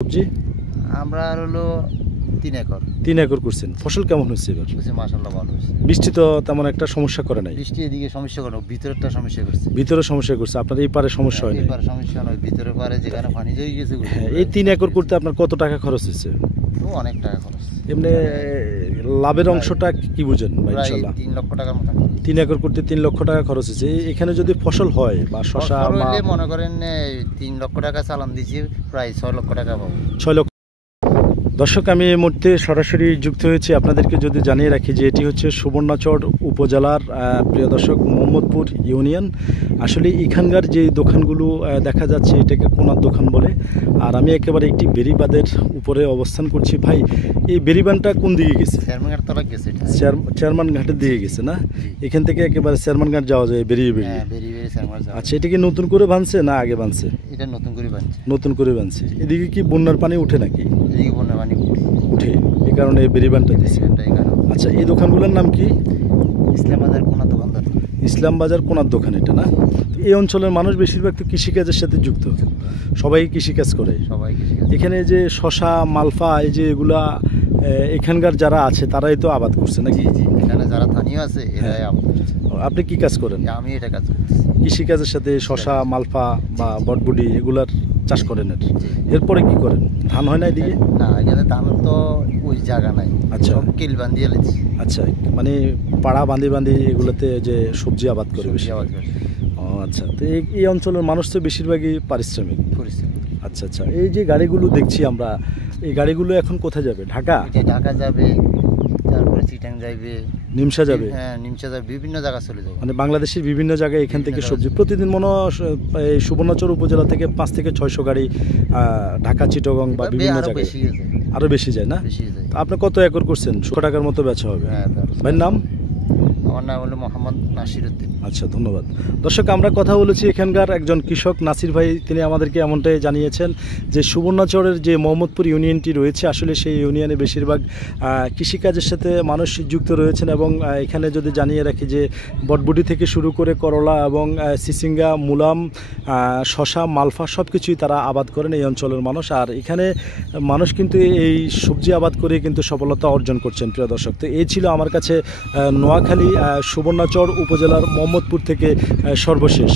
সবজি আমরা আর হলো 3 একর 3 একর করছেন। ফসল কেমন হচ্ছে এবার? হচ্ছে, মাশাআল্লাহ ভালো হচ্ছে। বৃষ্টি তো তেমন একটা সমস্যা করে নাই। বৃষ্টি এদিকে সমস্যা করে, ভিতরেরটা সমস্যা করছে। ভিতরে সমস্যা করছে, আপনার এই পারে সমস্যা হয় না? এবার সমস্যা নয়, ভিতরে পারে যেখানে পানি জমে গেছে। হ্যাঁ, এই 3 একর করতে আপনার কত টাকা খরচ হয়েছে? তো অনেক টাকা খরচ। এমনি লাভের অংশটা কি বুঝেন ভাই? প্রায় ইনশাআল্লাহ 3 লক্ষ টাকার মতো খরচ। 3 একর করতে 3 লক্ষ টাকা খরচ হয়েছে। এখানে যদি ফসল হয় বা শশা ফসল হইলে মনে করেন 3 লক্ষ টাকা চালান দিছি, প্রায় 6 লক্ষ টাকা পাবো। 6 লক্ষ। দর্শক, আমি এই মুহূর্তে সরাসরি যুক্ত হয়েছি। আপনাদেরকে যদি জানিয়ে রাখি যে এটি হচ্ছে সুবর্ণচর উপজেলার প্রিয় দর্শক, মোহাম্মদপুর ইউনিয়ন। আসলে এখানকার যে দোকানগুলো দেখা যাচ্ছে এটাকে কোনার দোকান বলে। আর আমি একেবারে একটি বেরিবাঁধের উপরে অবস্থান করছি। ভাই, এই বেরিবাঁধটা কোন দিকে গেছে? চেয়ারম্যান তলা গেছে এটা। চেয়ারম্যান ঘাটের দিকে গেছে না? এখান থেকে একেবারে চেয়ারম্যান ঘাট যাওয়া যায় বেরিয়ে বেরিয়ে? হ্যাঁ, বেরিয়ে চেয়ারম্যান যাওয়া। আচ্ছা, এটা কি নতুন করে বানছে না আগে বানছে? এটা নতুন করে বানছে। নতুন করে বানছে। এদিকে কি বন্যার পানি উঠে নাকি? এদিকে বন্যা পানি উঠে, এই কারণে এই বেরিবাঁধটা দিয়েছে। আচ্ছা, এই দোকানগুলোর নাম কি? ইসলাম বাজার কোনার দোকানদার। ইসলাম বাজার কোনার দোকান এটা না? এই অঞ্চলের মানুষ বেশিরভাগ তো কৃষিকাজের সাথে যুক্ত, সবাই কৃষিকাজ করে। সবাই এখানে যে শশা, মালফা, এই যে এগুলা এখানকার যারা আছে তারাই তো আবাদ করছে নাকি? জি, এখানে যারা স্থানীয় আছে এরাই আবাদ করছে। আপনি কি কাজ করেন? আমি এটা কাজ করছি। কৃষিকাজের সাথে শশা, মালফা বা বটবুটি এগুলার চাষ করেন? এরপরে কি করেন? ধান হয় না এদিকে? না, এখানে ধান তো ওই জায়গা নাই। আচ্ছা, সব কিল বান্ধিয়ে লেছি। আচ্ছা, মানে পাড়া বাঁধি বাঁধি এগুলোতে যে সবজি আবাদ করে বেশি। আবাদ করে। ও আচ্ছা, তো এই অঞ্চলের মানুষ তো বেশিরভাগই পারিশ্রমিক। পরিশ্রমিক। আচ্ছা আচ্ছা, এই যে গাড়িগুলো দেখছি আমরা, এই গাড়িগুলো এখন কোথায় যাবে? ঢাকা? ঢাকা যাবে, তারপরে চিটাং যাবে, নিমসা যাবে। হ্যাঁ, নিমসা যাবে, বিভিন্ন জায়গা চলে যাবে। মানে বাংলাদেশের বিভিন্ন জায়গায় এখান থেকে সবজি প্রতিদিন মনে হয় এই সুবর্ণচর উপজেলা থেকে 5 থেকে 600 গাড়ি ঢাকা, চিটাগং বা বিভিন্ন জায়গায় আরো বেশি যায় না? বেশি যায়। আপনি কত একর করছেন? 100 টাকার মতো বেচা হবে। হ্যাঁ। ভাইয়ের নাম? আমার নাম হলো মোহাম্মদ নাসির উদ্দিন। আচ্ছা, ধন্যবাদ। দর্শক, আমরা কথা বলেছি এখানকার একজন কৃষক নাসির ভাই। তিনি আমাদেরকে এমনটাই জানিয়েছেন যে সুবর্ণচরের যে মোহাম্মদপুর ইউনিয়নটি রয়েছে, আসলে সেই ইউনিয়নে বেশিরভাগ কৃষিকাজের সাথে মানুষ যুক্ত রয়েছেন। এবং এখানে যদি জানিয়ে রাখি যে বটবুটি থেকে শুরু করে করলা এবং সিসিঙ্গা, মুলাম, শশা, মালফা সব কিছুই তারা আবাদ করেন এই অঞ্চলের মানুষ। আর এখানে মানুষ কিন্তু এই সবজি আবাদ করে কিন্তু সফলতা অর্জন করছেন। প্রিয় দর্শক, তো এই ছিল আমার কাছে নোয়াখালী সুবর্ণচর উপজেলার মোহাম্মদপুর থেকে সর্বশেষ।